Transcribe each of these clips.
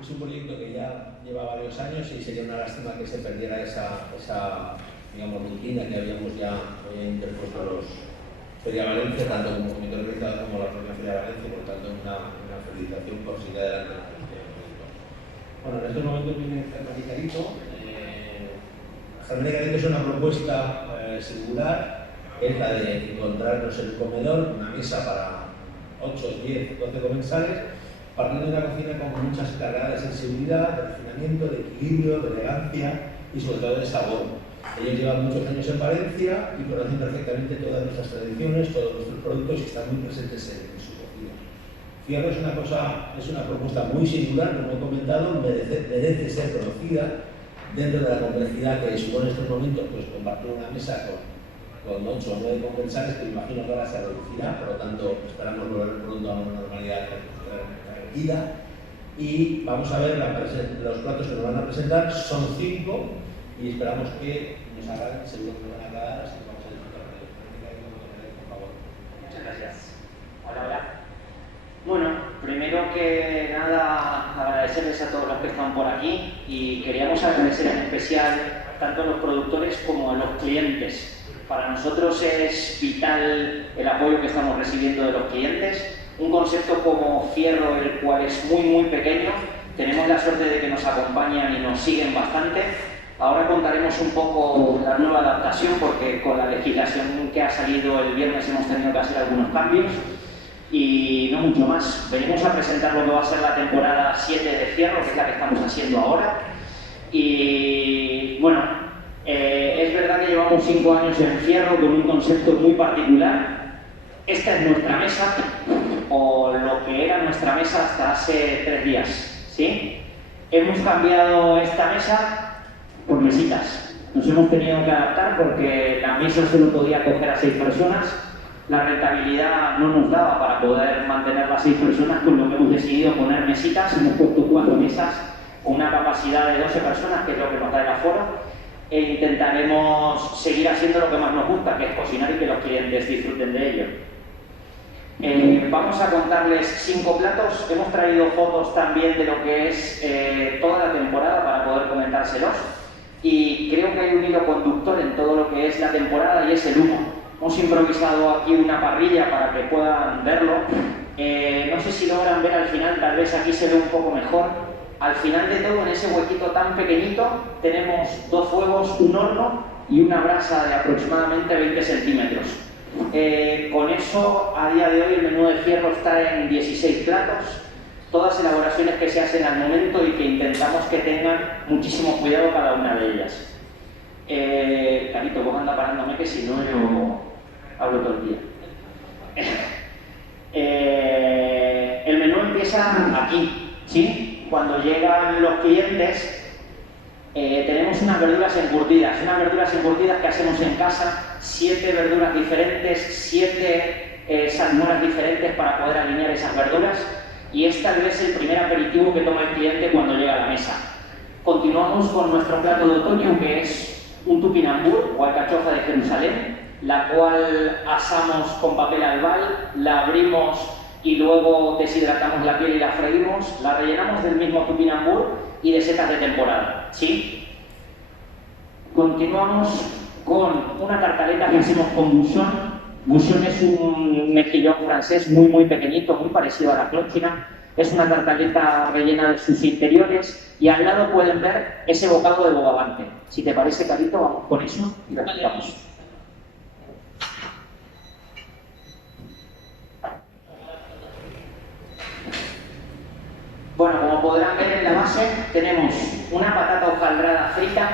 Es un proyecto que ya lleva varios años y sería una lástima que se perdiera esa digamos, rutina que habíamos ya interpuesto a los Feria Valencia, tanto como comité organizador como la propia Feria Valencia, por tanto una felicitación por seguir adelante con este proyecto. Bueno, en estos momentos viene Germán Carito. Germán Carito es una propuesta singular, es la de encontrarnos en el comedor una mesa para 8, 10, 12 comensales, partiendo de una cocina con muchas cargas de sensibilidad, de refinamiento, de equilibrio, de elegancia y sobre todo de sabor. Ellos llevan muchos años en Valencia y conocen perfectamente todas nuestras tradiciones, todos nuestros productos y están muy presentes en su cocina. Fierro es una propuesta muy singular, como he comentado, merece ser conocida dentro de la complejidad que supone en estos momentos, pues compartir una mesa con 8 o 9 comensales, que imagino que ahora se reducirá, por lo tanto esperamos volver pronto a una normalidad tranquila. Y vamos a ver los platos que nos van a presentar, son 5 y esperamos que nos hagan, seguro que nos van a agradar, así que vamos a disfrutar de ellos. Por favor. Muchas gracias. Hola. Bueno, primero que nada agradecerles a todos los que están por aquí y queríamos agradecer en especial tanto a los productores como a los clientes. Para nosotros es vital el apoyo que estamos recibiendo de los clientes. Un concepto como Fierro, el cual es muy pequeño, tenemos la suerte de que nos acompañan y nos siguen bastante. Ahora contaremos un poco la nueva adaptación porque con la legislación que ha salido el viernes hemos tenido que hacer algunos cambios y no mucho más. Venimos a presentar lo que va a ser la temporada 7 de Fierro, que es la que estamos haciendo ahora. Y bueno, es verdad que llevamos 5 años en Fierro con un concepto muy particular. Esta es nuestra mesa, o lo que era nuestra mesa hasta hace 3 días, ¿sí? Hemos cambiado esta mesa por mesitas. Nos hemos tenido que adaptar porque la mesa solo podía coger a 6 personas. La rentabilidad no nos daba para poder mantener las 6 personas, con lo que hemos decidido poner mesitas. Hemos puesto 4 mesas con una capacidad de 12 personas, que es lo que nos da el aforo, e intentaremos seguir haciendo lo que más nos gusta, que es cocinar y que los clientes disfruten de ello. Vamos a contarles 5 platos. Hemos traído fotos también de lo que es toda la temporada para poder comentárselos. Y creo que hay un hilo conductor en todo lo que es la temporada y es el humo. Hemos improvisado aquí una parrilla para que puedan verlo. No sé si logran ver al final, tal vez aquí se ve un poco mejor. Al final de todo, en ese huequito tan pequeñito, tenemos 2 fuegos, un horno y una brasa de aproximadamente 20 centímetros. Con eso, a día de hoy, el menú de Fierro está en 16 platos. Todas elaboraciones que se hacen al momento y que intentamos que tengan muchísimo cuidado cada una de ellas. Carito, vos anda parándome que si no yo hablo todo el día. El menú empieza aquí, ¿sí? Cuando llegan los clientes tenemos unas verduras encurtidas que hacemos en casa, 7 verduras diferentes, 7 salmueras diferentes para poder alinear esas verduras. Y es tal vez el primer aperitivo que toma el cliente cuando llega a la mesa. Continuamos con nuestro plato de otoño, que es un tupinambur o alcachofa de Jerusalén, la cual asamos con papel albal, la abrimos y luego deshidratamos la piel y la freímos, la rellenamos del mismo tupinambur y de setas de temporada, ¿sí? Continuamos con una tartaleta que hacemos con bouchon. Bouchon es un mejillón francés muy pequeñito, muy parecido a la clochina. Es una tartaleta rellena de sus interiores y al lado pueden ver ese bocado de bogavante. Si te parece, Carito, vamos con eso y lo explicamos. Bueno, como podrán ver en la base, tenemos una patata hojaldrada frita.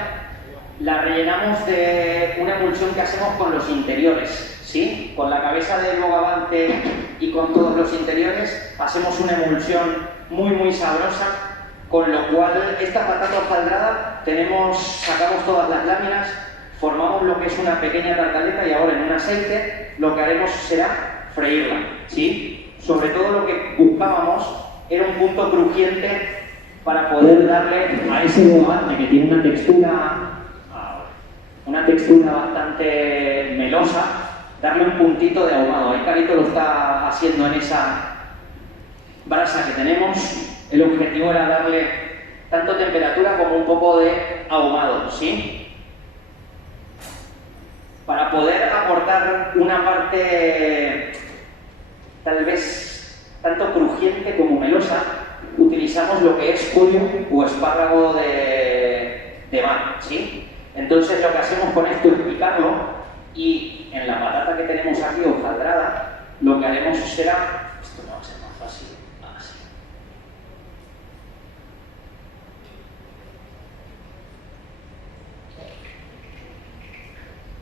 La rellenamos de una emulsión que hacemos con los interiores. ¿Sí? Con la cabeza del bogavante y con todos los interiores hacemos una emulsión muy sabrosa, con lo cual esta patata hojaldrada sacamos todas las láminas, formamos lo que es una pequeña tartaleta y ahora en un aceite lo que haremos será freírla, ¿sí? Sobre todo lo que buscábamos era un punto crujiente para poder darle a ese bogavante que tiene una textura bastante melosa, darle un puntito de ahumado. Ahí Carito lo está haciendo en esa brasa que tenemos. El objetivo objetivo era darle tanto temperatura como un poco de ahumado, ¿sí? Para poder aportar una parte tal vez tanto crujiente como melosa, utilizamos lo que es pollo o espárrago de mar, ¿sí? Entonces lo que hacemos con esto es picarlo y en la patata que tenemos aquí hojaldrada, lo que haremos será, esto no va a ser más fácil, así.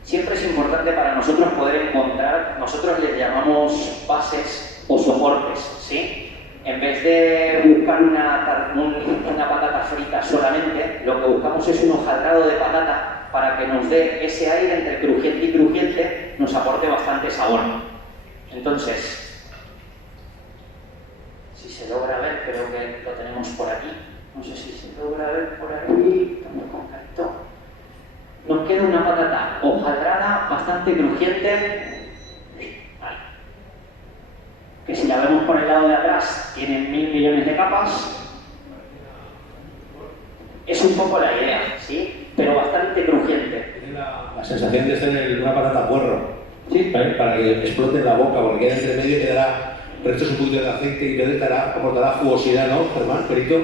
Siempre es importante para nosotros poder encontrar, nosotros les llamamos bases o soportes, ¿sí? En vez de buscar una patata frita solamente, lo que buscamos es un hojaldrado de patata para que nos dé ese aire entre crujiente y crujiente, nos aporte bastante sabor. Entonces, si se logra ver, creo que lo tenemos por aquí. No sé si se logra ver por aquí, con esto. Nos queda una patata hojaldrada, bastante crujiente. Vale. Que si la vemos por el lado de atrás, tiene 1000 millones de capas. Es un poco la idea, ¿sí? Pero bastante crujiente. Tiene la sensación de ser una patata puerro, ¿sí? Para que explote en la boca, porque queda entre medio y quedará restos un poquito de aceite y entonces aportará jugosidad, ¿no, Germán, Perito?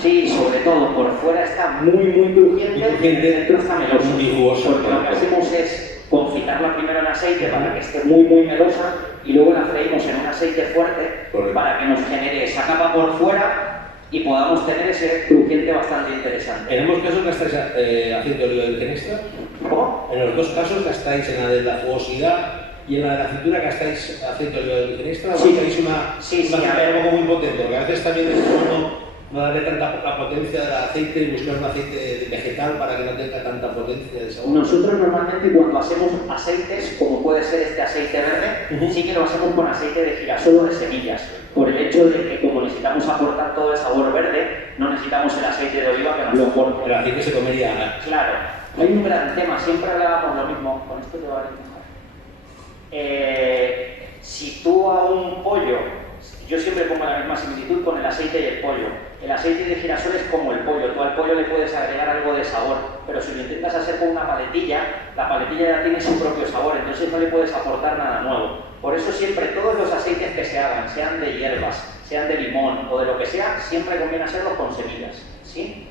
Sí, sobre todo por fuera está muy crujiente, dentro está meloso. Muy jugoso. Porque lo que hacemos es confitarla primero en aceite para que esté muy melosa y luego la freímos en un aceite fuerte. Correcto. Para que nos genere esa capa por fuera y podamos tener ese crujiente bastante interesante. ¿En ambos casos gastáis aceite de oliva virgen extra? ¿Cómo? En los dos casos gastáis en la de la jugosidad y en la de la fritura gastáis aceite de oliva virgen extra. Sí, tenéis una muy potente, porque a veces también es bueno no darle tanta la potencia del aceite y buscar un aceite vegetal para que no tenga tanta potencia de sabor. Nosotros normalmente cuando hacemos aceites, como puede ser este aceite verde, sí que lo hacemos con aceite de girasol o de semillas, por el hecho de que como necesitamos aportar todo el sabor verde, no necesitamos el aceite de oliva que nos lo aporte. El aceite se comería. Claro. Hay un gran tema, siempre hablábamos lo mismo, con esto te va a empujar. Si tú a un pollo, yo siempre pongo la misma similitud con el aceite y el pollo. El aceite de girasol es como el pollo, tú al pollo le puedes agregar algo de sabor, pero si lo intentas hacer con una paletilla, la paletilla ya tiene su propio sabor, entonces no le puedes aportar nada nuevo. Por eso siempre todos los aceites que se hagan, sean de hierbas, sean de limón o de lo que sea, siempre conviene hacerlos con semillas, ¿sí?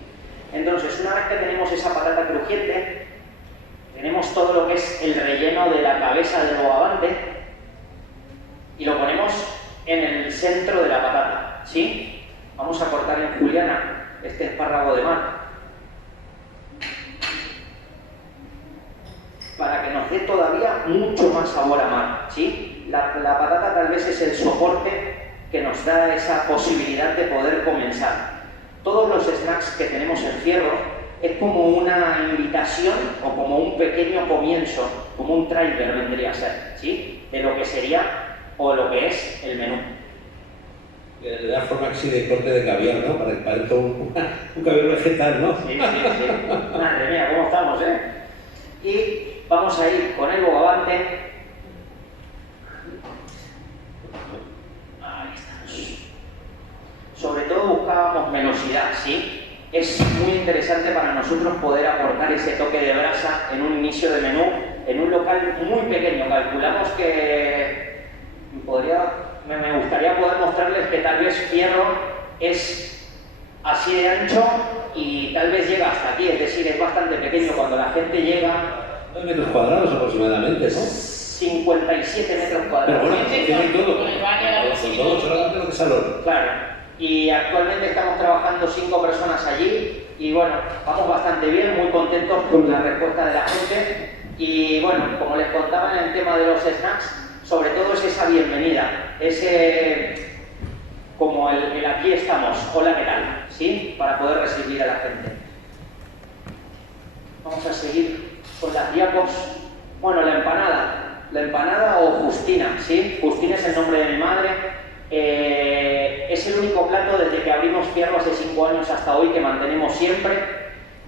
Entonces, una vez que tenemos esa patata crujiente, tenemos todo lo que es el relleno de la cabeza del bogavante y lo ponemos en el centro de la patata, ¿sí? Vamos a cortar en juliana este espárrago de mar para que nos dé todavía mucho más sabor a mar, ¿sí? La patata tal vez es el soporte que nos da esa posibilidad de poder comenzar. Todos los snacks que tenemos en Fierro es como una invitación o como un pequeño comienzo, como un tráiler vendría a ser, ¿sí? De lo que sería o lo que es el menú. Le da forma así de corte de caviar, ¿no? Parece un caviar vegetal, ¿no? Sí. Madre mía, ¿cómo estamos, Y vamos a ir con el bogavante. Ahí estamos. Sobre todo buscábamos melosidad, ¿sí? Es muy interesante para nosotros poder aportar ese toque de brasa en un inicio de menú, en un local muy pequeño. Calculamos que me gustaría poder mostrarles que tal vez Fierro es así de ancho y tal vez llega hasta aquí, es decir, es bastante pequeño. Cuando la gente llega... 9 metros cuadrados aproximadamente, ¿no? 57 metros cuadrados. Pero bueno, tiene todo. Con todo, solamente lo que salón. Claro. Y actualmente estamos trabajando 5 personas allí y bueno, vamos bastante bien, muy contentos con la respuesta de la gente. Y bueno, como les contaba en el tema de los snacks, sobre todo es esa bienvenida, ese como el aquí estamos, hola, ¿qué tal? ¿Sí? Para poder recibir a la gente. Vamos a seguir con las diapos. Bueno, la empanada o Justina, ¿sí? Justina es el nombre de mi madre. Es el único plato desde que abrimos Fierro hace 5 años hasta hoy que mantenemos siempre.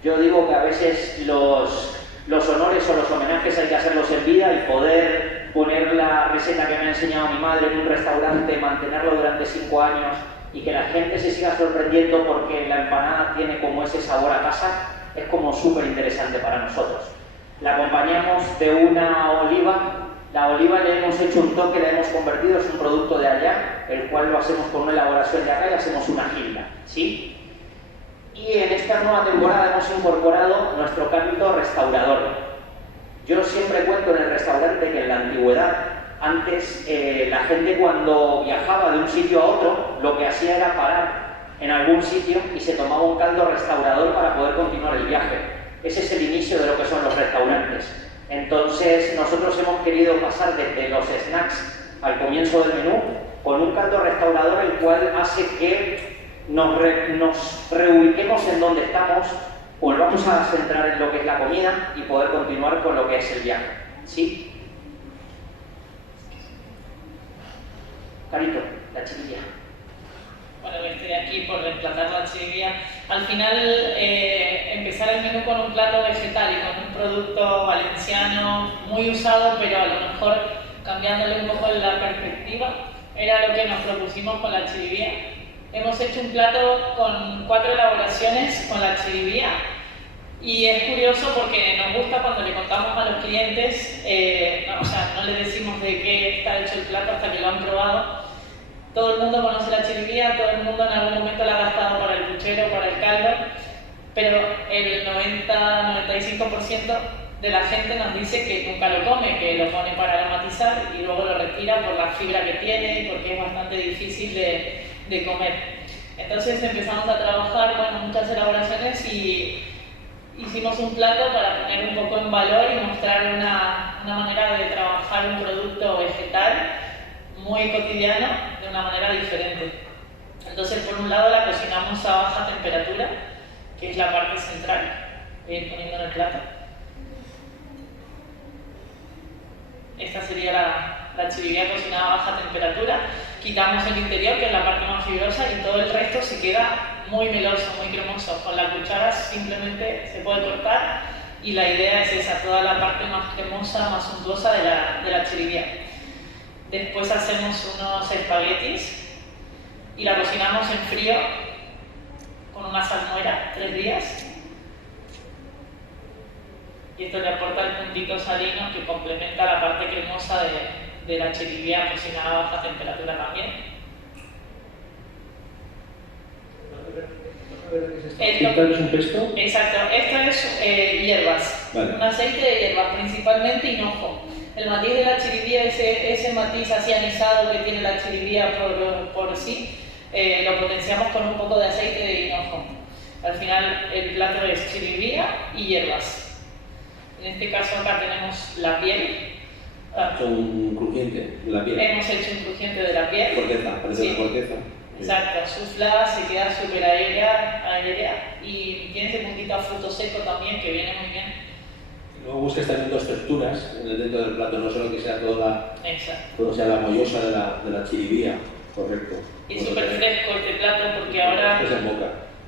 Yo digo que a veces los honores o los homenajes hay que hacerlos en vida y poder poner la receta que me ha enseñado mi madre en un restaurante, mantenerlo durante 5 años y que la gente se siga sorprendiendo porque la empanada tiene como ese sabor a casa, es como súper interesante para nosotros. La acompañamos de una oliva. La oliva le hemos hecho un toque, la hemos convertido, es un producto de allá, el cual lo hacemos con una elaboración de acá y hacemos una gilda, ¿sí? Y en esta nueva temporada hemos incorporado nuestro ámbito restaurador. Yo siempre cuento en el restaurante que en la antigüedad, antes la gente cuando viajaba de un sitio a otro, lo que hacía era parar en algún sitio y se tomaba un caldo restaurador para poder continuar el viaje. Ese es el inicio de lo que son los restaurantes. Entonces nosotros hemos querido pasar desde los snacks al comienzo del menú con un caldo restaurador el cual hace que nos reubiquemos en donde estamos, volvamos a centrar en lo que es la comida y poder continuar con lo que es el viaje. ¿Sí? Carito, la chiribía. Bueno, estoy aquí por reemplazar la chiribía. Al final, empezar el menú con un plato vegetal y con un producto valenciano muy usado, pero a lo mejor cambiándole un poco la perspectiva, era lo que nos propusimos con la chiribía. Hemos hecho un plato con 4 elaboraciones con la chiribía y es curioso porque nos gusta cuando le contamos a los clientes, no les decimos de qué está hecho el plato hasta que lo han probado. Todo el mundo conoce la chiribía, todo el mundo en algún momento la ha gastado para el puchero, para el caldo, pero el 90-95% de la gente nos dice que nunca lo come, que lo pone para aromatizar y luego lo retira por la fibra que tiene y porque es bastante difícil de comer. Entonces empezamos a trabajar muchas elaboraciones y hicimos un plato para poner un poco en valor y mostrar una manera de trabajar un producto vegetal muy cotidiano de una manera diferente. Entonces, por un lado la cocinamos a baja temperatura, que es la parte central, voy a ir poniendo en el plato. Esta sería la chiribía cocinada a baja temperatura. Quitamos el interior, que es la parte más fibrosa, y todo el resto se queda muy meloso, muy cremoso. Con la cuchara simplemente se puede cortar y la idea es esa, toda la parte más cremosa, más suntuosa de la chiribía. Después hacemos unos espaguetis y la cocinamos en frío con una salmuera 3 días. Y esto le aporta el puntito salino que complementa la parte cremosa de la chiribía cocinada a baja temperatura también. ¿Esto es un pesto? Exacto, esto es hierbas, vale. Un aceite de hierbas, principalmente hinojo. El matiz de la chiribía, ese matiz así anisado que tiene la chiribía por sí, lo potenciamos con un poco de aceite de hinojo. Al final el plato es chiribía y hierbas. En este caso acá tenemos la piel. Un crujiente de la piel. Hemos hecho un crujiente de la piel. Corteza, parece una corteza. Exacto, suflada, se queda súper aérea y tiene ese puntito a fruto seco también que viene muy bien. Luego buscas también 2 texturas dentro del plato, no solo que sea todo sea la mollosa de la chiribía, correcto. Y súper fresco este plato porque ahora... Es en boca.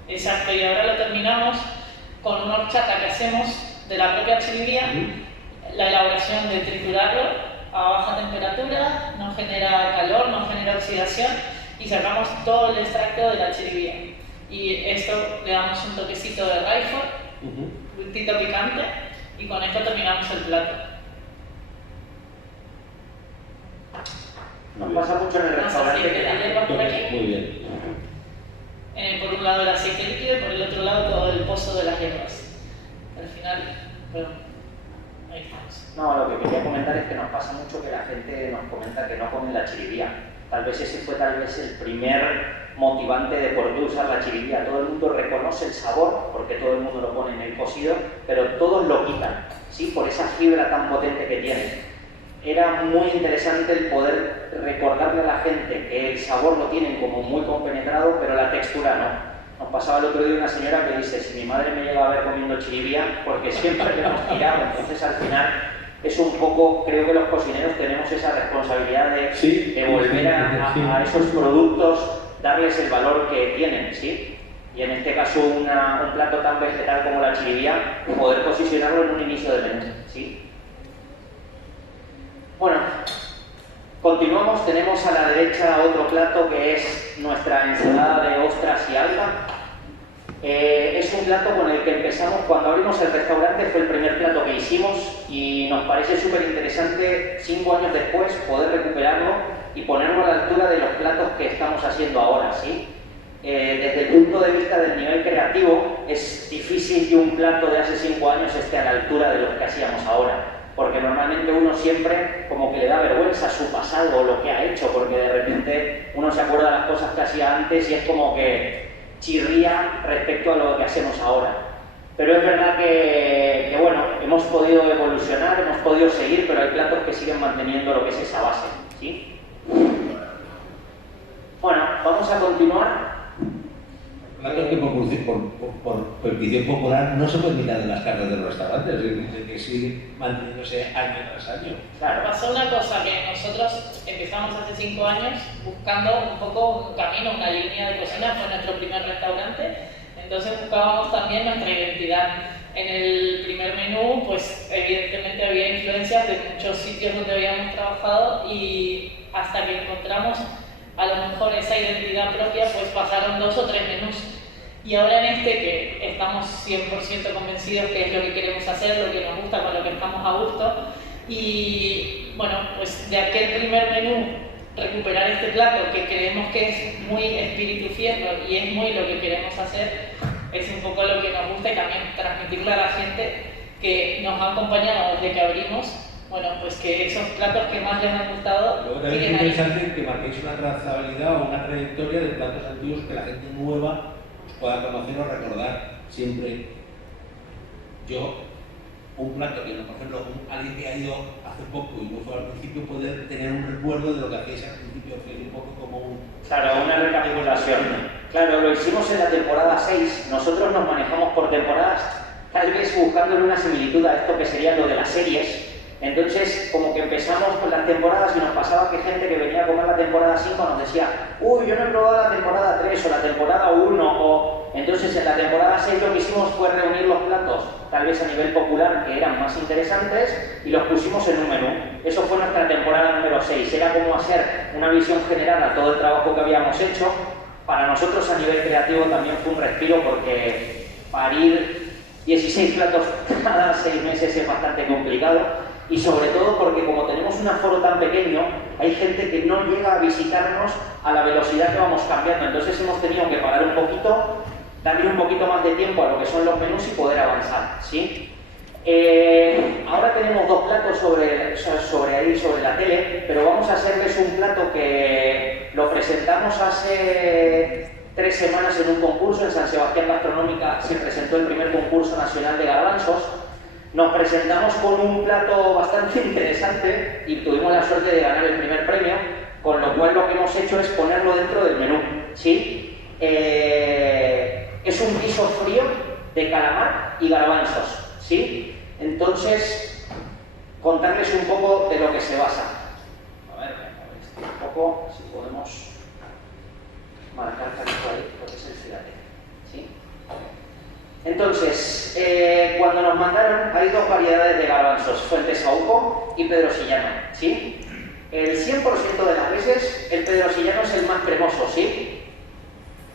Exacto, y ahora lo terminamos con una horchata que hacemos de la propia chiribía, la elaboración de triturarlo a baja temperatura, no genera calor, no genera oxidación y sacamos todo el extracto de la chiribía. Y esto le damos un toquecito de raifo, un puntito picante y con esto terminamos el plato. Nos pasa mucho en el restaurante que por aquí. Muy bien. Por un lado el aceite líquido y por el otro lado todo el pozo de las hierbas. Al final, bueno, ahí estamos. No, lo que quería comentar es que nos pasa mucho que la gente nos comenta que no come la chiribía. Tal vez ese fue el primer motivante de por qué usar la chiribía. Todo el mundo reconoce el sabor, porque todo el mundo lo pone en el cocido, pero todos lo quitan, ¿sí? Por esa fibra tan potente que tiene. Era muy interesante el poder recordarle a la gente que el sabor lo tienen como muy compenetrado, pero la textura no. Nos pasaba el otro día una señora que dice, si mi madre me llega a ver comiendo chiribía, porque siempre le hemos tirado. Entonces al final es un poco, creo que los cocineros tenemos esa responsabilidad de volver a esos productos, darles el valor que tienen, ¿sí? Y en este caso un plato tan vegetal como la chiribía, poder posicionarlo en un inicio de menú, ¿sí? Bueno, continuamos, tenemos a la derecha otro plato que es es nuestra ensalada de ostras y alga. Es un plato con el que empezamos cuando abrimos el restaurante, fue el primer plato que hicimos y nos parece súper interesante 5 años después poder recuperarlo y ponerlo a la altura de los platos que estamos haciendo ahora, ¿sí? Desde el punto de vista del nivel creativo, es difícil que un plato de hace 5 años esté a la altura de los que hacíamos ahora, porque normalmente uno siempre como que le da vergüenza su pasado o lo que ha hecho, porque de repente uno se acuerda de las cosas que hacía antes y es como que chirría respecto a lo que hacemos ahora. Pero es verdad que bueno, hemos podido evolucionar, hemos podido seguir, pero hay platos que siguen manteniendo lo que es esa base, ¿sí? Bueno, vamos a continuar. Platos que por petición popular no se pueden quitar de las cartas de los restaurantes, es decir, que siguen manteniéndose año tras año. Claro, pasó una cosa que nosotros empezamos hace 5 años buscando un poco un camino, una línea de cocina, fue nuestro primer restaurante, entonces buscábamos también nuestra identidad. En el primer menú, pues evidentemente había influencias de muchos sitios donde habíamos trabajado y hasta que encontramos a lo mejor esa identidad propia, pues pasaron 2 o 3 menús. Y ahora en este que estamos 100% convencidos que es lo que queremos hacer, lo que nos gusta, con lo que estamos a gusto. Y bueno, pues de aquel primer menú, recuperar este plato que creemos que es muy espíritu fierro y es muy lo que queremos hacer, es un poco lo que nos gusta y también transmitirle a la gente que nos ha acompañado desde que abrimos. Bueno, pues que esos platos que más les han gustado. Luego también es interesante que marquéis una trazabilidad o una trayectoria de platos antiguos que la gente nueva pueda conocer o recordar siempre. Yo, un plato que, por ejemplo, alguien que ha ido hace poco y no fue al principio, poder tener un recuerdo de lo que hacéis al principio, que es un poco como un... Claro, una recapitulación. Claro, lo hicimos en la temporada 6, nosotros nos manejamos por temporadas, tal vez buscándole una similitud a esto que sería lo de las series. Entonces, como que empezamos con las temporadas y nos pasaba que gente que venía a comer la temporada 5 nos decía uy, yo no he probado la temporada 3 o la temporada 1 o... Entonces, en la temporada 6 lo que hicimos fue reunir los platos, tal vez a nivel popular, que eran más interesantes y los pusimos en un menú. Eso fue nuestra temporada número 6, era como hacer una visión general a todo el trabajo que habíamos hecho. Para nosotros a nivel creativo también fue un respiro porque parir 16 platos cada 6 meses es bastante complicado. Y sobre todo porque como tenemos un aforo tan pequeño, hay gente que no llega a visitarnos a la velocidad que vamos cambiando. Entonces hemos tenido que parar un poquito, darle un poquito más de tiempo a lo que son los menús y poder avanzar, ¿sí? Ahora tenemos 2 platos sobre la tele, pero vamos a hacerles un plato que lo presentamos hace 3 semanas en un concurso en San Sebastián Gastronómica. Se presentó el primer concurso nacional de garbanzos. Nos presentamos con un plato bastante interesante y tuvimos la suerte de ganar el primer premio, con lo cual lo que hemos hecho es ponerlo dentro del menú, ¿sí? Es un guiso frío de calamar y garbanzos, ¿sí? Entonces, contarles un poco de lo que se basa. A ver, un poco, si podemos marcar tanto ahí, lo que es el filete, ¿sí? Entonces, cuando nos mandaron, hay 2 variedades de garbanzos, Fuentesauco y Pedrosillano, ¿sí? El 100% de las veces, el Pedrosillano es el más cremoso, ¿sí?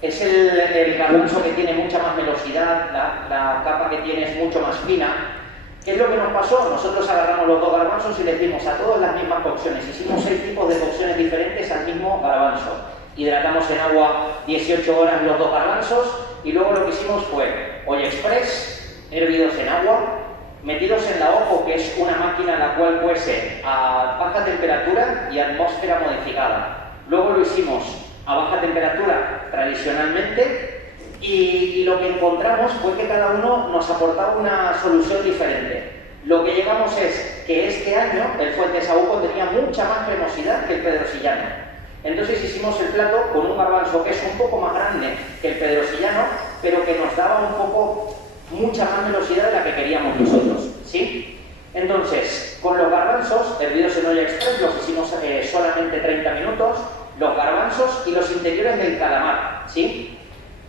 Es el garbanzo que tiene mucha más velocidad, la capa que tiene es mucho más fina. ¿Qué es lo que nos pasó? Nosotros agarramos los 2 garbanzos y le dimos a todos las mismas cocciones. Hicimos 6 tipos de cocciones diferentes al mismo garbanzo. Hidratamos en agua 18 horas los 2 garbanzos y luego lo que hicimos fue olla express, hervidos en agua, metidos en la Ojo, que es una máquina la cual cuece a baja temperatura y atmósfera modificada. Luego lo hicimos a baja temperatura tradicionalmente y lo que encontramos fue que cada uno nos aportaba una solución diferente. Lo que llegamos es que este año el Fuentesauco tenía mucha más cremosidad que el Pedrosillano. Entonces hicimos el plato con un garbanzo que es un poco más grande que el Pedrosillano, pero que nos daba un poco mucha más velocidad de la que queríamos nosotros, ¿sí? Entonces, con los garbanzos hervidos en olla express los hicimos solamente 30 minutos, los garbanzos y los interiores del calamar, ¿sí?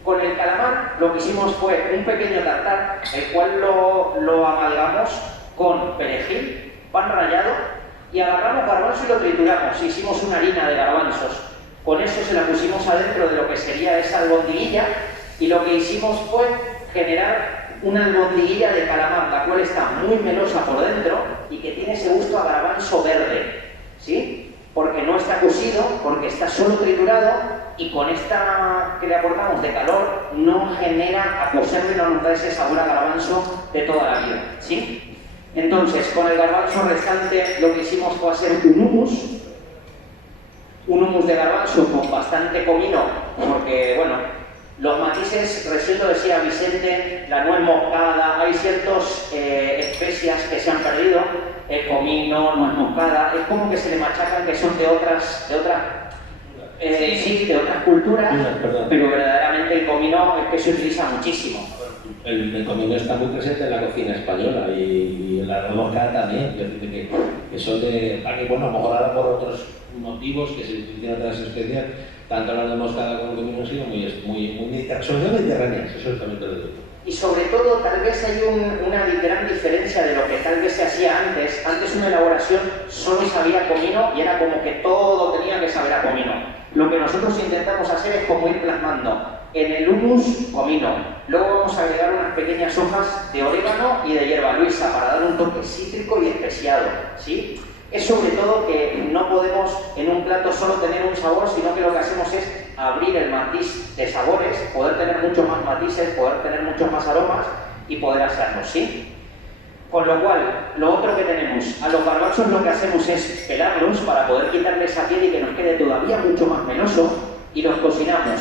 Con el calamar lo que hicimos fue un pequeño tartar, el cual lo amalgamos con perejil, pan rallado y agarramos garbanzo y lo trituramos. Hicimos una harina de garbanzos. Con eso se la pusimos adentro de lo que sería esa albondiguilla y lo que hicimos fue generar una albondiguilla de calamar, la cual está muy melosa por dentro y que tiene ese gusto a garbanzo verde, ¿sí? Porque no está cocido, porque está solo triturado y con esta que le aportamos de calor no genera, a cocerlo y no nos da ese sabor a garbanzo de toda la vida, ¿sí? Entonces, con el garbanzo restante lo que hicimos fue hacer un hummus de garbanzo con bastante comino, porque, bueno, los matices, recién lo decía Vicente, la nuez moscada, hay ciertas especias que se han perdido, el comino, nuez moscada, es como que se le machacan que son de otras culturas, pero verdaderamente el comino es que se utiliza muchísimo. El comino está muy presente en la cocina española y en la nuez moscada también, que son de, bueno, a lo mejor ahora por otros motivos que se utilizan otras especias, tanto la nuez moscada como el comino han sido son mediterráneas, eso también te lo digo. Y sobre todo, tal vez hay una gran diferencia de lo que tal vez se hacía antes. Antes una elaboración solo sabía comino y era como que todo tenía que saber a comino. Lo que nosotros intentamos hacer es como ir plasmando en el hummus comino. Luego vamos a agregar unas pequeñas hojas de orégano y de hierba luisa para dar un toque cítrico y especiado, ¿sí? Es sobre todo que no podemos en un plato solo tener un sabor, sino que lo que hacemos es abrir el matiz de sabores, poder tener muchos más matices, poder tener muchos más aromas y poder hacerlo, ¿sí? Con lo cual, lo otro que tenemos, a los garbanzos lo que hacemos es pelarlos para poder quitarle esa piel y que nos quede todavía mucho más meloso y los cocinamos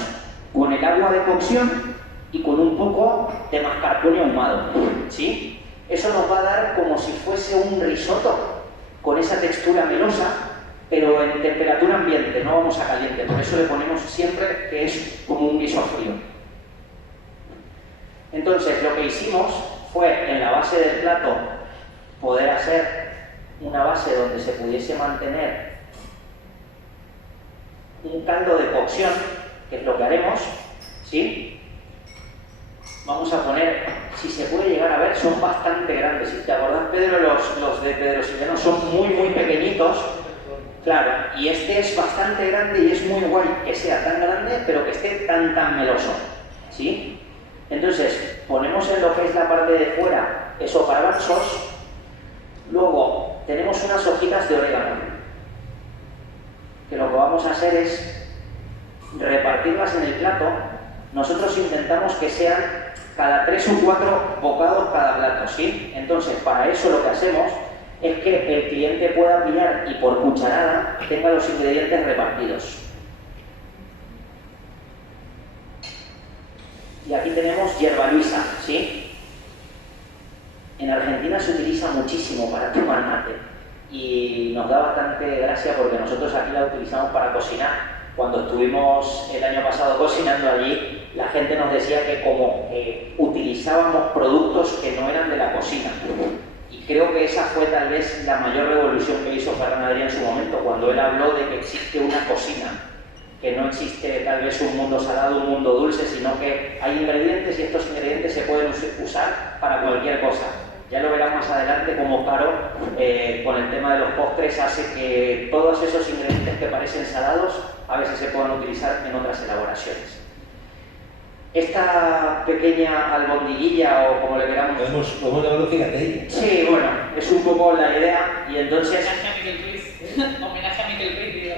con el agua de cocción y con un poco de mascarpone ahumado, ¿sí? Eso nos va a dar como si fuese un risotto con esa textura melosa, pero en temperatura ambiente, no vamos a caliente, por eso le ponemos siempre que es como un guiso frío. Entonces, lo que hicimos fue, en la base del plato, poder hacer una base donde se pudiese mantener un caldo de cocción, que es lo que haremos, ¿sí? Vamos a poner, si se puede llegar a ver, son bastante grandes. Si te acordás, Pedro, los de Pedro Silvano son muy pequeñitos. Claro, y este es bastante grande y es muy guay que sea tan grande, pero que esté tan meloso, ¿sí? Entonces, ponemos en lo que es la parte de fuera esos garbanzos. Luego, tenemos unas hojitas de orégano, que lo que vamos a hacer es repartirlas en el plato. Nosotros intentamos que sean cada 3 o 4 bocados cada plato, ¿sí? Entonces, para eso lo que hacemos es que el cliente pueda pillar y por cucharada tenga los ingredientes repartidos. Y aquí tenemos hierba luisa, ¿sí? En Argentina se utiliza muchísimo para tomar mate y nos da bastante gracia porque nosotros aquí la utilizamos para cocinar. Cuando estuvimos el año pasado cocinando allí, la gente nos decía que como utilizábamos productos que no eran de la cocina. Y creo que esa fue tal vez la mayor revolución que hizo Ferran Adrià en su momento, cuando él habló de que existe una cocina, que no existe tal vez un mundo salado, un mundo dulce, sino que hay ingredientes y estos ingredientes se pueden usar para cualquier cosa. Ya lo verás más adelante como Caro, con el tema de los postres, hace que todos esos ingredientes que parecen salados a veces se puedan utilizar en otras elaboraciones. Esta pequeña albondiguilla, o como le queramos... ¿Podemos llamarlo cigatella? Sí, bueno, es un poco la idea, y entonces... Homenaje a Miquel Ruiz. Homenaje a Miquel Ruiz, digo.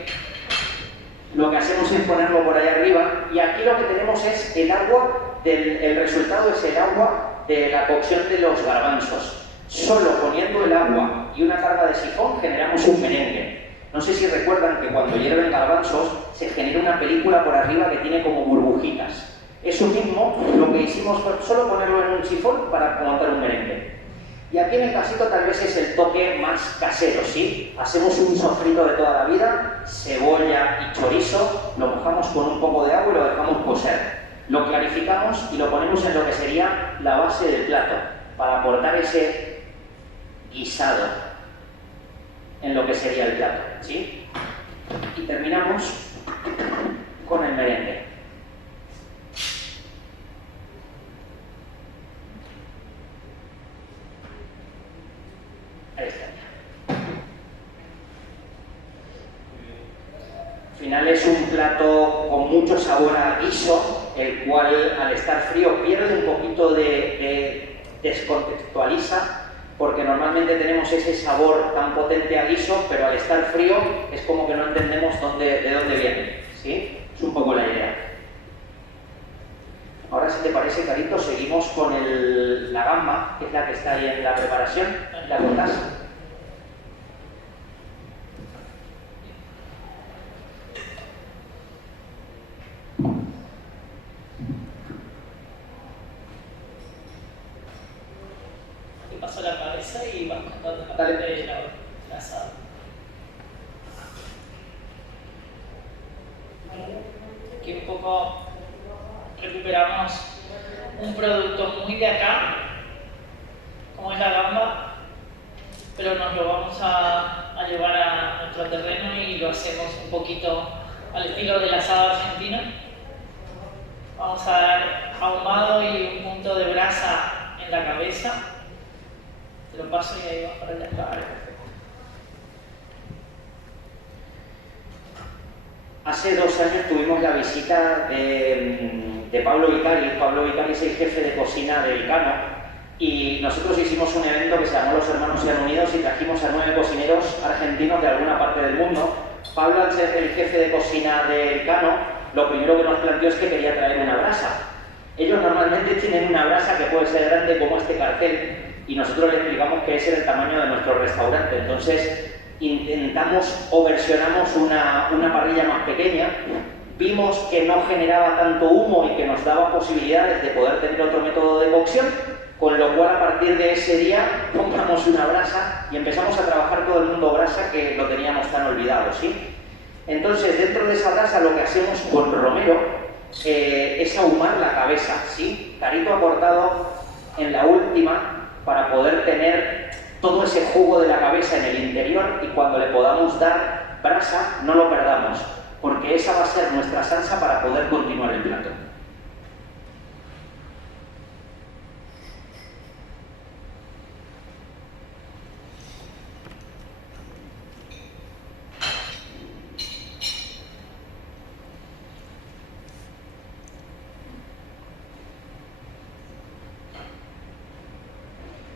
Lo que hacemos es ponerlo por ahí arriba, y aquí lo que tenemos es el agua, el resultado es el agua de la cocción de los garbanzos. Solo poniendo el agua y una carga de sifón generamos un merengue. No sé si recuerdan que cuando hierven garbanzos se genera una película por arriba que tiene como burbujitas. Eso mismo lo que hicimos fue solo ponerlo en un sifón para montar un merengue. Y aquí en el casito tal vez es el toque más casero, ¿sí? Hacemos un sofrito de toda la vida, cebolla y chorizo, lo mojamos con un poco de agua y lo dejamos cocer. Lo clarificamos y lo ponemos en lo que sería la base del plato, para aportar ese guisado en lo que sería el plato, ¿sí? Y terminamos con el merengue. Ahí está. Al final es un plato con mucho sabor a guiso, el cual al estar frío pierde un poquito descontextualiza, porque normalmente tenemos ese sabor tan potente a guiso, pero al estar frío es como que no entendemos de dónde viene, ¿sí? Es un poco la idea. Ahora, si te parece, Carito, seguimos con la gamba, que es la que está ahí en la preparación, la cortas. Te paso la cabeza y vas contando la Dale. parte de la asada. Aquí un poco recuperamos un producto muy de acá, como es la gamba, pero nos lo vamos a llevar a nuestro terreno y lo hacemos un poquito al estilo del asado argentino. Vamos a dar ahumado y un punto de brasa en la cabeza. Te lo paso y ahí vas para allá. Vale, perfecto. Hace 2 años tuvimos la visita de Pablo Vicari. Pablo Vicari es el jefe de cocina del Cano, y nosotros hicimos un evento que se llamó Los Hermanos Sean Unidos y trajimos a 9 cocineros argentinos de alguna parte del mundo. Pablo, al ser el jefe de cocina del Cano, lo primero que nos planteó es que quería traer una brasa. Ellos normalmente tienen una brasa que puede ser grande como este cartel, y nosotros le explicamos que ese era el tamaño de nuestro restaurante. Entonces intentamos o versionamos una parrilla más pequeña. Vimos que no generaba tanto humo y que nos daba posibilidades de poder tener otro método de cocción, con lo cual a partir de ese día compramos una brasa y empezamos a trabajar todo el mundo brasa, que lo teníamos tan olvidado, ¿sí? Entonces, dentro de esa brasa lo que hacemos con Romero es ahumar la cabeza, ¿sí? Carito ha cortado en la última para poder tener todo ese jugo de la cabeza en el interior, y cuando le podamos dar brasa no lo perdamos, porque esa va a ser nuestra salsa para poder continuar el plato.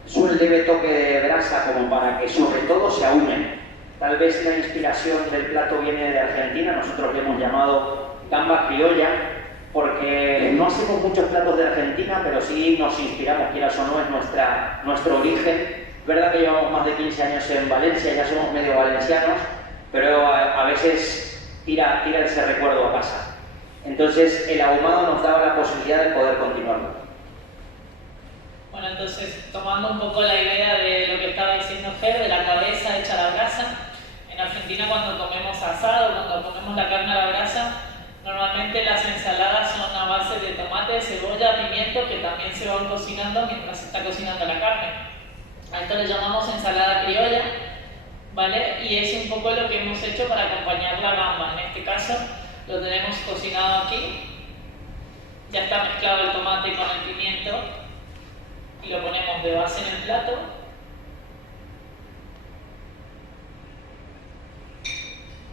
Es un leve toque de brasa como para que sobre todo se ahume. Tal vez la inspiración del plato viene de Argentina. Nosotros le hemos llamado gamba criolla porque no hacemos muchos platos de Argentina, pero sí nos inspiramos, quieras o no, es nuestro origen. Es verdad que llevamos más de 15 años en Valencia, ya somos medio valencianos, pero a veces tira ese recuerdo a casa. Entonces el ahumado nos daba la posibilidad de poder continuarlo. Bueno, entonces, tomando un poco la idea de lo que estaba diciendo Fer, de la cabeza hecha a la brasa, en Argentina cuando comemos asado, cuando comemos la carne a la brasa, normalmente las ensaladas son a base de tomate, cebolla, pimiento, que también se van cocinando mientras se está cocinando la carne. A esto le llamamos ensalada criolla, ¿vale? Y es un poco lo que hemos hecho para acompañar la gamba. En este caso, lo tenemos cocinado aquí, ya está mezclado el tomate con el pimiento, y lo ponemos de base en el plato.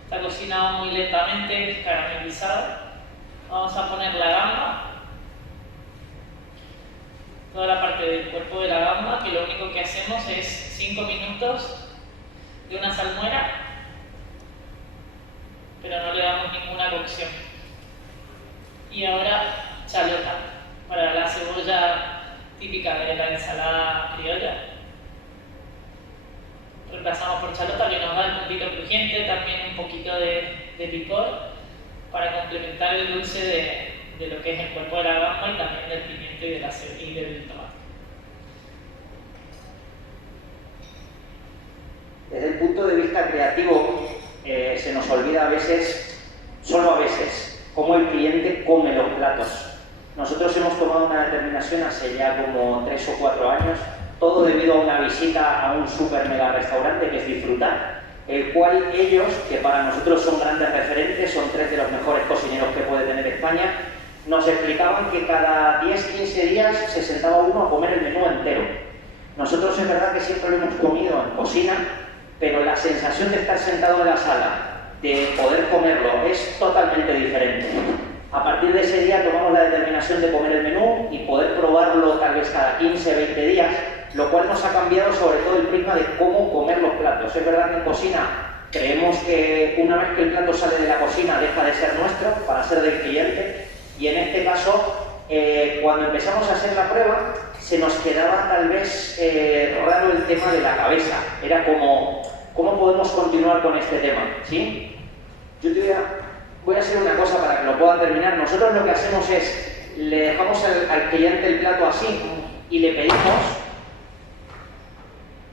Está cocinado muy lentamente, caramelizado. Vamos a poner la gamba, toda la parte del cuerpo de la gamba, que lo único que hacemos es 5 minutos de una salmuera, pero no le damos ninguna cocción. Y ahora chalota, para la cebolla típica de la ensalada criolla. Reemplazamos por chalota, que nos da el puntito crujiente, también un poquito de picor, para complementar el dulce de lo que es el cuerpo de la gamba y también del pimiento y del tomate. Desde el punto de vista creativo, se nos olvida a veces, solo a veces, cómo el cliente come los platos. Nosotros hemos tomado una determinación hace ya como 3 o 4 años, todo debido a una visita a un super mega restaurante que es Disfrutar, el cual ellos, que para nosotros son grandes referentes, son 3 de los mejores cocineros que puede tener España, nos explicaban que cada 10-15 días se sentaba uno a comer el menú entero. Nosotros es verdad que siempre lo hemos comido en cocina, pero la sensación de estar sentado en la sala, de poder comerlo es totalmente diferente. A partir de ese día tomamos la determinación de comer el menú y poder probarlo tal vez cada 15, 20 días, lo cual nos ha cambiado sobre todo el prisma de cómo comer los platos. Es verdad que en cocina creemos que una vez que el plato sale de la cocina deja de ser nuestro para ser del cliente, y en este caso, cuando empezamos a hacer la prueba, se nos quedaba tal vez raro el tema de la cabeza. Era como, ¿cómo podemos continuar con este tema? ¿Sí? Yo voy a hacer una cosa para que lo pueda terminar. Nosotros lo que hacemos es, le dejamos al cliente el plato así y le pedimos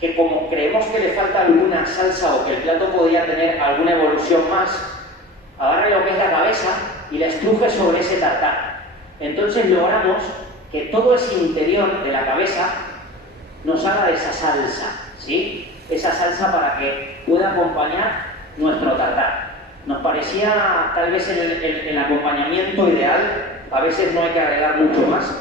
que, como creemos que le falta alguna salsa o que el plato podría tener alguna evolución más, agarre lo que es la cabeza y la estruje sobre ese tartar. Entonces logramos que todo ese interior de la cabeza nos haga de esa salsa, ¿sí? Esa salsa para que pueda acompañar nuestro tartar. Nos parecía tal vez el acompañamiento ideal. A veces no hay que agregar mucho más.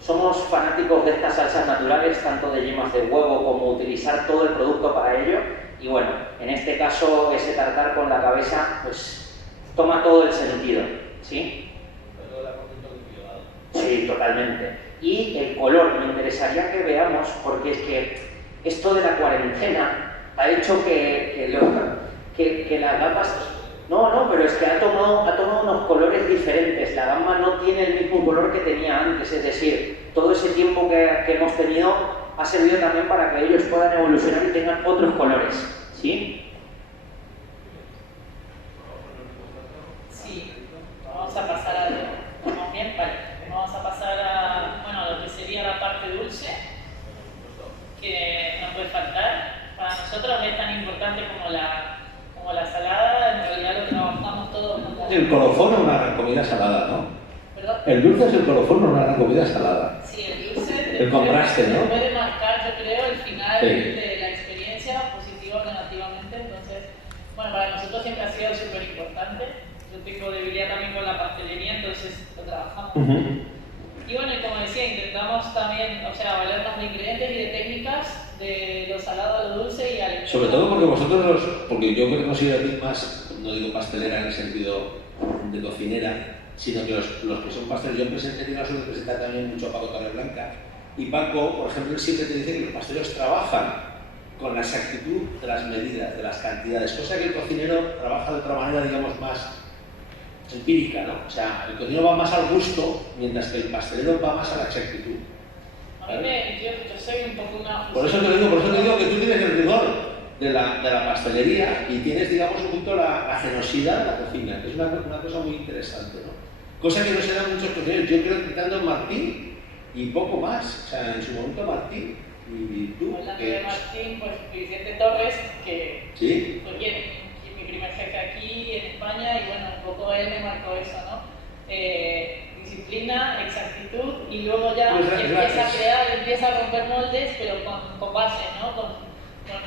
Somos fanáticos de estas salsas naturales, tanto de yemas de huevo como utilizar todo el producto para ello. Y bueno, en este caso ese tartar con la cabeza pues toma todo el sentido, ¿sí? Sí, totalmente. Y el color, me interesaría que veamos, porque es que esto de la cuarentena ha hecho que las gamas... No, pero es que ha tomado unos colores diferentes. La gama no tiene el mismo color que tenía antes, es decir, todo ese tiempo que hemos tenido ha servido también para que ellos puedan evolucionar y tengan otros colores, ¿sí? Sí, vamos a pasar a... ¿Vamos bien? Vale. Vamos a pasar a lo que sería la parte dulce, que no puede faltar. Para nosotros es tan importante como la salada. En realidad lo trabajamos todo con la... El colofón es una gran comida salada, ¿no? ¿Perdón? El dulce es el colofón, no una gran comida salada. Sí, el dulce... El contraste, ¿no? Puede marcar, yo creo, el final sí. de la experiencia, positiva o negativamente. Entonces, bueno, para nosotros siempre ha sido súper importante. Yo tengo debilidad también con la pastelería, entonces lo trabajamos. Y bueno, y como decía, intentamos también, valernos de ingredientes y de técnicas, de lo salado a lo dulce y al... Sobre todo porque vosotros, porque yo me considero a ti más, no digo pastelera en el sentido de cocinera, sino que los que son pasteleros, yo tengo la suerte de presentar también mucho a Paco Torreblanca, y Paco, por ejemplo, él siempre te dice que los pasteleros trabajan con la exactitud de las medidas, de las cantidades, cosa que el cocinero trabaja de otra manera, digamos, más empírica, ¿no? O sea, el cocinero va más al gusto, mientras que el pastelero va más a la exactitud. A mí yo soy un poco una... Por eso te digo que tú tienes el rigor de la pastelería y tienes, digamos, un poquito la generosidad de la cocina, que es una cosa muy interesante, ¿no? Cosa que no se da a muchos cocineros. Yo creo que quitando Martín y poco más, o sea, en su momento Martín y tú. Hablando de Martín, pues Vicente Torres, que ¿sí? Fue mi primer jefe aquí en España, y bueno, un poco él me marcó eso, ¿no? Disciplina, exactitud, y luego ya empieza a romper moldes, pero con base, ¿no? Con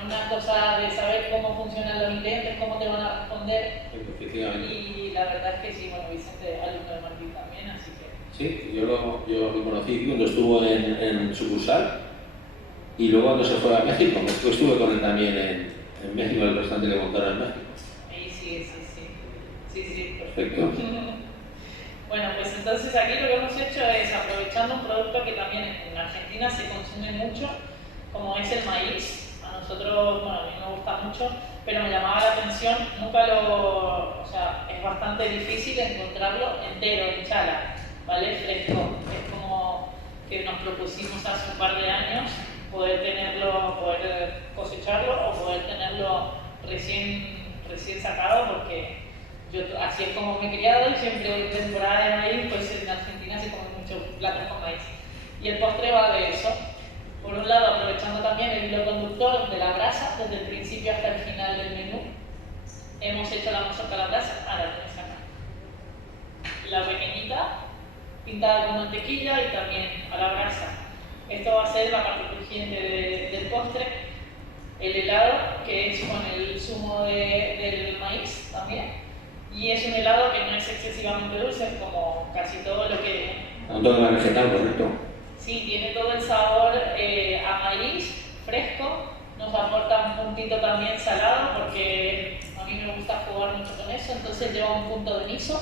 una cosa de saber cómo funcionan los ingredientes, cómo te van a responder. Y la verdad es que sí, bueno, Vicente es alumno de Martín también, así que... Sí, yo lo conocí cuando estuvo en sucursal, y luego cuando se fue a México, yo estuve con él también en México, el restaurante que montaron en México. Sí, perfecto. Bueno, pues entonces aquí lo que hemos hecho es, aprovechando un producto que también en Argentina se consume mucho, como es el maíz. A nosotros, bueno, a mí me gusta mucho, pero me llamaba la atención, es bastante difícil encontrarlo entero, en chala, ¿vale? Fresco. Es como que nos propusimos hace un par de años poder cosecharlo o poder tenerlo recién sacado, porque yo así es como me he criado, y siempre en temporada de maíz, pues en Argentina se comen muchos platos con maíz. Y el postre va de eso. Por un lado, aprovechando también el hilo conductor de la brasa, desde el principio hasta el final del menú, hemos hecho la mazorca a la brasa, ahora tenéis acá. La pequeñita, pintada con mantequilla y también a la brasa. Esto va a ser la parte crujiente del postre. El helado, que es con el zumo del maíz también. Y es un helado que no es excesivamente dulce, como casi todo lo que... Un toque vegetal, correcto. Sí, tiene todo el sabor a maíz fresco. Nos aporta un puntito también salado, porque a mí me gusta gusta jugar mucho con eso, entonces lleva un punto de miso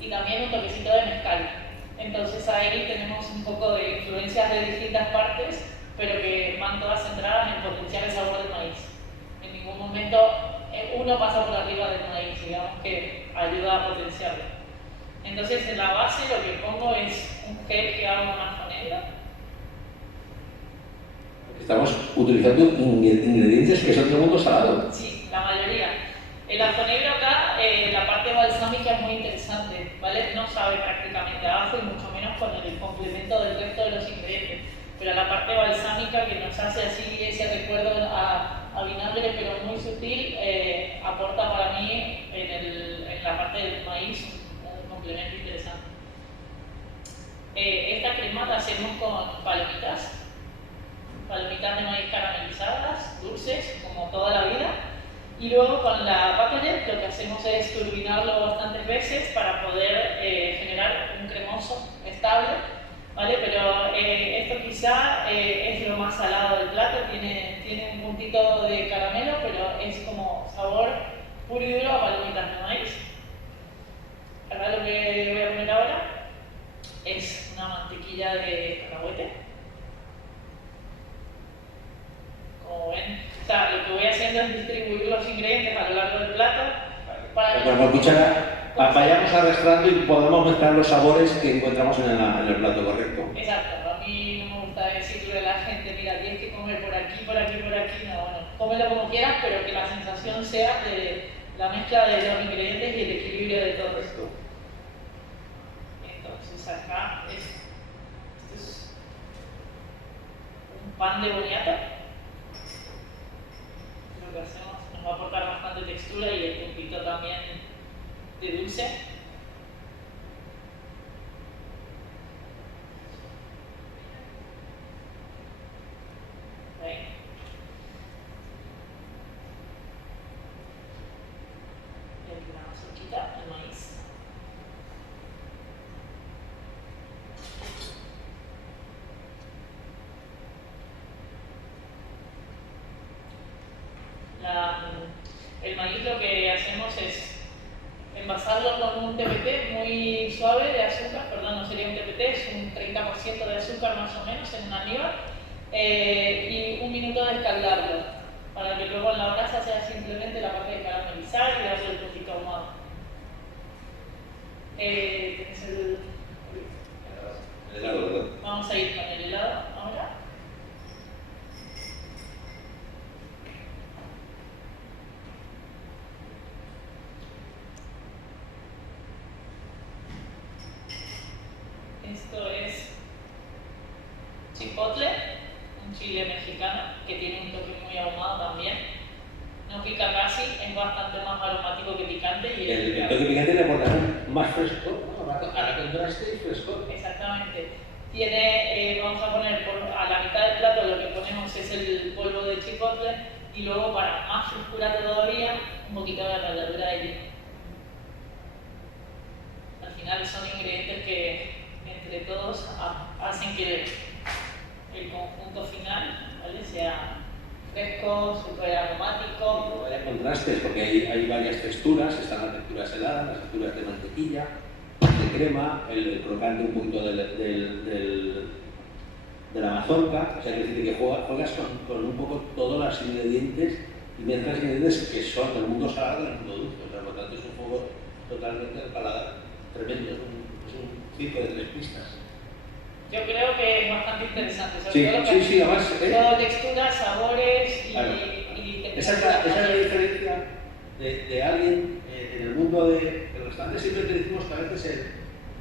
y también un toquecito de mezcal. Entonces ahí tenemos un poco de influencias de distintas partes, pero que van todas centradas en potenciar el sabor del maíz. En ningún momento uno pasa por arriba del maíz, digamos que ayuda a potenciarlo. Entonces en la base lo que pongo es un gel que hago en ajo negro. Estamos utilizando ingredientes que son del mundo salado. Sí, la mayoría. El ajo negro acá, la parte balsámica es muy interesante, ¿vale? No sabe prácticamente a ajo y mucho menos con el complemento del resto de los ingredientes. Pero la parte balsámica que nos hace así ese recuerdo a vinagre, pero muy sutil, aporta para mí en la parte del maíz un complemento interesante. Esta crema la hacemos con palomitas de maíz caramelizadas, dulces, como toda la vida. Y luego con la papajet lo que hacemos es turbinarlo bastantes veces para poder generar un cremoso estable, ¿vale? Pero esto quizá es lo más salado del plato, tiene un puntito de caramelo, pero es como sabor puro y duro a palomitas de maíz. Acá lo que voy a poner ahora es una mantequilla de cacahuete. Como ven, lo que voy haciendo es distribuir los ingredientes a lo largo del plato para con la cuchara vayamos arrastrando y podamos mezclar los sabores que encontramos en el plato, correcto. Exacto, a mí no me gusta decirle a la gente, mira, tienes que comer por aquí, por aquí, por aquí, no, bueno, cómelo como quieras, pero que la sensación sea de la mezcla de los ingredientes y el equilibrio de todo esto. Entonces acá este es un pan de boniato. Lo que hacemos nos va a aportar bastante textura y el puntito también de dulce. Ahí. Y aquí una mazorquita de maíz. El maíz lo que hacemos es envasarlo con un TPT muy suave de azúcar, perdón, no sería un TPT, es un 30% de azúcar más o menos en un almíbar, y un minuto de escaldarlo, para que luego en la brasa sea simplemente la parte de caramelizar y darle el puntito ahumado. ¿Tenés el helado, ¿verdad? Vamos a ir con el helado ahora. Esto es chipotle, un chile mexicano que tiene un toque muy ahumado también. No pica casi, es bastante más aromático que picante. Y el toque picante le aporta más fresco, ¿no? Hará contraste y fresco. Exactamente. Tiene, vamos a poner a la mitad del plato lo que ponemos es el polvo de chipotle y luego para más frescura todavía un poquito de ralladura de limón. Al final son ingredientes que entre todos hacen que el conjunto final, ¿vale?, sea fresco, súper aromático. Vaya contrastes, porque hay varias texturas, están las texturas heladas, las texturas de mantequilla, de crema, el crocante un poquito de la mazorca, o sea, que decir que juegas con un poco todos los ingredientes y mezclas ingredientes que son del mundo salado y del mundo dulce, o sea, por lo tanto es un juego totalmente al paladar, tremendo, es un circo de tres pistas. Yo creo que es bastante interesante, sobre Sí, todo sí, además, todo texturas, sabores y, claro. y Esa es la diferencia de alguien en el mundo del restaurante. Siempre te decimos que a veces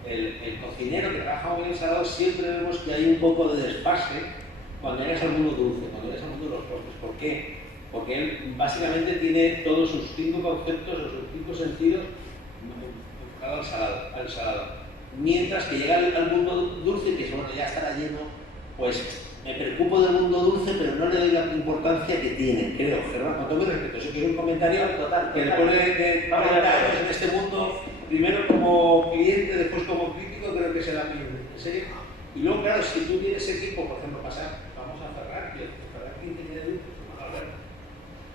el cocinero que trabaja muy bien salado, siempre vemos que hay un poco de desfase cuando llegas al mundo dulce, cuando llegas al mundo de los postres. ¿Por qué? Porque él básicamente tiene todos sus 5 conceptos o sus 5 sentidos enfocados al salado. Mientras que llega al mundo dulce, que bueno, ya estará lleno, pues me preocupo del mundo dulce, pero no le doy la importancia que tiene, creo. Germán, con todo mi respeto, eso que es un comentario que le pone de 40 años en este mundo, primero como cliente, después como crítico, creo que será mi en serio. Y luego, claro, si tú tienes equipo, por ejemplo, vamos a Ferrari, ¿quién tiene dulce? Vamos a ver.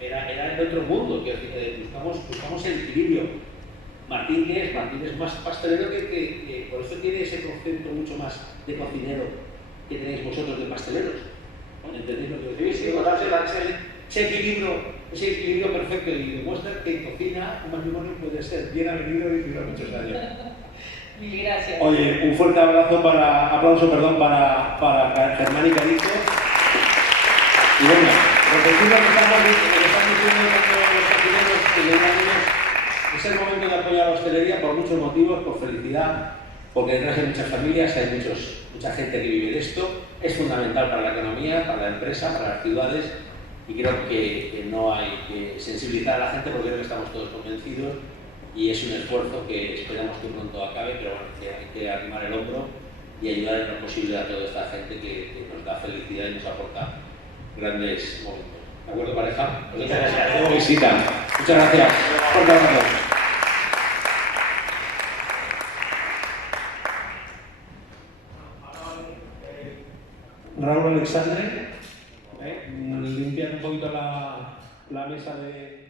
era en otro mundo, que buscamos el equilibrio. Martín, ¿qué es? Martín es más pastelero que por eso tiene ese concepto mucho más de cocinero que tenéis vosotros de pasteleros. ¿Entendéis lo que os digo? Ese equilibrio perfecto, y demuestra que en cocina un matrimonio puede ser bien avenido y dura muchos años. Mil gracias. Oye, un fuerte aplauso para Germán y Carito. Y bueno, lo que estamos diciendo los cocineros que le es el momento de apoyar a la hostelería por muchos motivos, por felicidad, porque detrás hay muchas familias, hay mucha gente que vive de esto. Es fundamental para la economía, para la empresa, para las ciudades, y creo que no hay que sensibilizar a la gente porque creo que estamos todos convencidos y es un esfuerzo que esperamos que pronto acabe, pero bueno, que hay que arrimar el hombro y ayudar en lo posible a toda esta gente que nos da felicidad y nos aporta grandes momentos. ¿De acuerdo, pareja? Pues muchas gracias. Visita. Muchas gracias. Fuerte abrazo. Raúl Alexandre, limpiar un poquito la mesa de...